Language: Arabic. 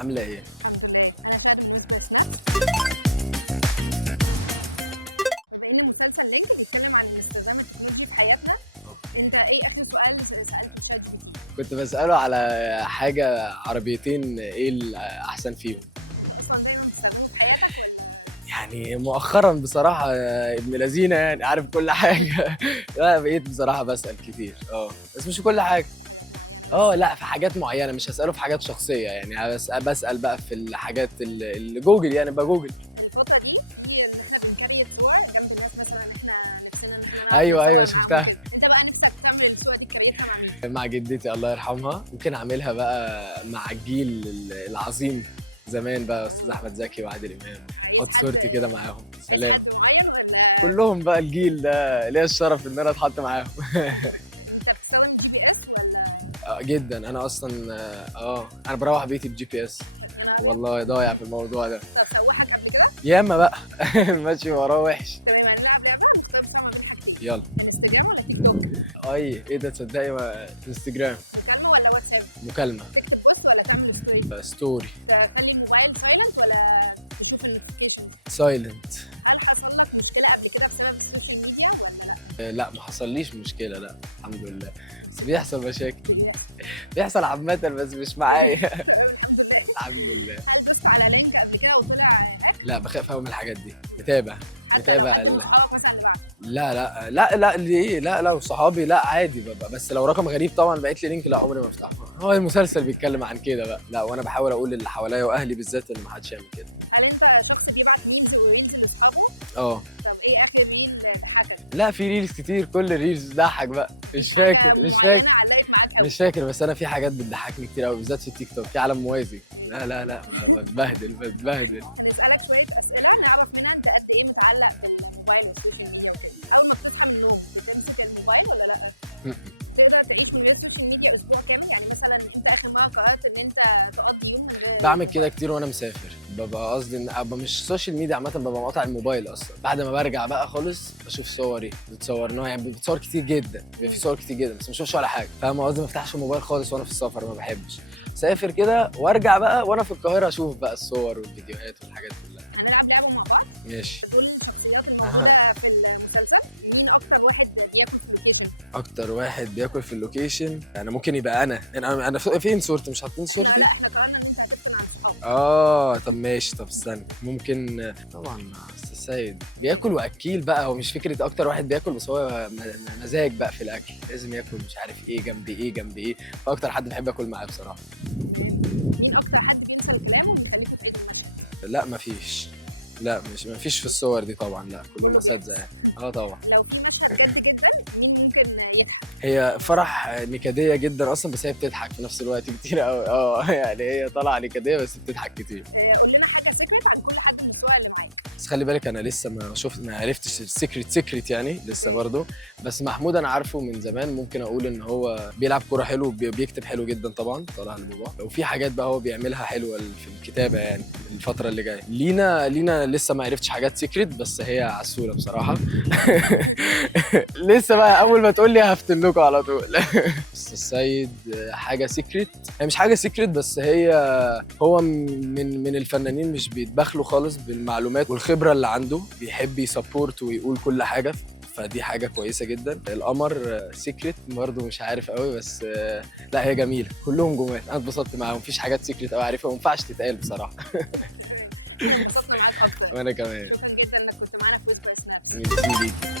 عاملة ايه؟ الحمد لله. انا شايفه بالنسبه لسمات لان مسلسل لينك بيتكلم عن الاستخدام التكنولوجي في حياتنا. انت ايه اخر سؤال سالته شايفه؟ كنت بسأله على حاجة عربيتين ايه الأحسن فيهم. اصلا منهم بتستخدمه في حياتك ولا؟ يعني مؤخرا بصراحة ابن لذينة يعني عارف كل حاجة. لا بقيت بصراحة بسأل كتير بس مش كل حاجة. لا في حاجات معينة مش هسأله في حاجات شخصية يعني بسأل بقى في الحاجات اللي جوجل يعني بجوجل. الفتره دي هي اللي احنا بنكري صور جنب الناس مثلا ان احنا نفسنا أيوة صور مع شفتها. ممثل. انت بقى نفسك تعمل الصور دي كريتها مع مين؟ مع جدتي الله يرحمها، ممكن أعملها بقى مع الجيل العظيم زمان بقى أستاذ أحمد زكي وعادل إمام. حط صورتي كده معاهم سلام. حد معين ولا كلهم بقى الجيل ده ليا الشرف ان انا اتحط معاهم. انت بتستخدم GPS ولا؟ جدا انا اصلا انا بروح بيتي بجي بي اس. انا والله ضايع في الموضوع ده بسوحك قبل كده. ياما بقى. ماشي وراه وحش. تمام هنلعب لعبه مش بتصور يلا. انستجرام ولا تيك توك؟ ايه ده تصدقي انستجرام. مكالمة ولا واتساب؟ مكالمة. تكتب بوست ولا تعمل ستوري؟ ستوري. تخلي الموبايل سايلنت ولا تشوف النوتيفيكيشن؟ سايلنت. هل حصل لك مشكلة قبل كده بسبب السوشيال ميديا ولا؟ لا ما حصليش مشكلة لا الحمد لله، بس بيحصل مشاكل. بيحصل. بيحصل عامة بس مش معايا. الحمد لله. الحمد لله. هل دوست على لينك قبل كده وطلع هاك؟ لا بخاف قوي من الحاجات دي. متابع مثلا ال... مثلا اللي بعد. لا ليه لا وصحابي لا عادي ببقى، بس لو رقم غريب طبعا بقيت لي لينك لا عمري ما افتحه. هو المسلسل بيتكلم عن كده بقى، لا وانا بحاول اقول للي حواليا واهلي بالذات ان ما حدش يعمل كده. هل انت شخص بيبعت ميمز وريلز لاصحابه؟ اه طب ايه اخر ريل ضحكك؟ لا في ريلز كتير، كل ريلز ضحك بقى مش فاكر علقت معاك قوي؟ مش فاكر بس انا في حاجات بتضحكني كتير قوي بالذات في التيك توك، في عالم موازي. لا بتبهدل. هنسألك شوية أسئلة نعرف منها أنت قد إيه متعلق بالموبايل والسوشيال ميديا. أول ما بتصحى من النوم بتمسك الموبايل ولا لأ؟ تقدر تعيش من غير السوشيال ميديا أسبوع كامل؟ يعني مثلا أنت آخر مرة قررت إن أنت تقضي يوم من غير بعمل كده كتير وانا مسافر، ببقى قصدي ان ابقى مش سوشيال ميديا عامه، ببقى مقاطع الموبايل اصلا. بعد ما برجع بقى خالص بشوف صوري بتصورناها، يعني بتصور كتير جدا، بيبقى في صور كتير جدا بس ما بشوفش ولا حاجه. فاهم قصدي؟ ما افتحش الموبايل خالص وانا في السفر، ما بحبش. سافر كده وارجع بقى وانا في القاهره اشوف بقى الصور والفيديوهات والحاجات كلها. هنلعب لعبة مع بعض. ماشي. تقول لي الشخصيات الموجودة في المسلسل مين أكتر واحد بياكل في اللوكيشن؟ اكتر واحد بياكل في اللوكيشن يعني ممكن يبقى انا فين صورتي؟ مش حاطين صورتي؟ لا إحنا قررنا إن أنت هتكتب عن صحابك. طب ماشي، طب استنى ممكن طبعا أستاذ سيد بياكل واكيل بقى. هو مش فكره اكتر واحد بياكل، بس هو مزاج بقى في الاكل، لازم ياكل مش عارف ايه جنب ايه فاكتر حد بحب اكل معاه بصراحه. مين أكتر حد بينسى الكلام وبيخليك تبتدي المشهد؟ لا مفيش. لا مش مفيش في الصور دي طبعا، لا كلهم اساتذه يعني. طبعا. لو في مشهد جد جدا مين ممكن يضحك؟ هي فرح نكديه جدا اصلا بس هي بتضحك في نفس الوقت كتير قوي. يعني هي طالعه نكديه بس بتضحك كتير. قول لنا حاجة سكرت عن كل حد من الصور اللي معاك. بس خلي بالك انا لسه ما عرفتش السيكريت يعني لسه برضه. بس محمود انا عارفه من زمان، ممكن اقول ان هو بيلعب كوره حلو، بيكتب حلو جدا طبعا طالع لبابا، وفي حاجات بقى هو بيعملها حلوه في الكتابه يعني الفتره اللي جايه. لينا لسه ما عرفتش حاجات سيكريت بس هي عسوله بصراحه. لسه بقى اول ما تقول لي هفتن لكم على طول. بس السيد حاجه سيكريت، هي مش حاجه سيكريت بس هو من الفنانين مش بيتبخلوا خالص بالمعلومات والخبره اللي عنده، بيحب يسبورت ويقول كل حاجه، فدي حاجه كويسه جدا. القمر سيكريت برضه مش عارف قوي بس لا هي جميله كلهم جمال، انا اتبسطت معاهم، مفيش حاجات سيكريت قوي عارفها وما ينفعش تتقال بصراحه. انبسطنا معاك اكتر. وانا كمان. شكرا جدا انك كنت معانا في وسط اسماء. ميرسي ليكي.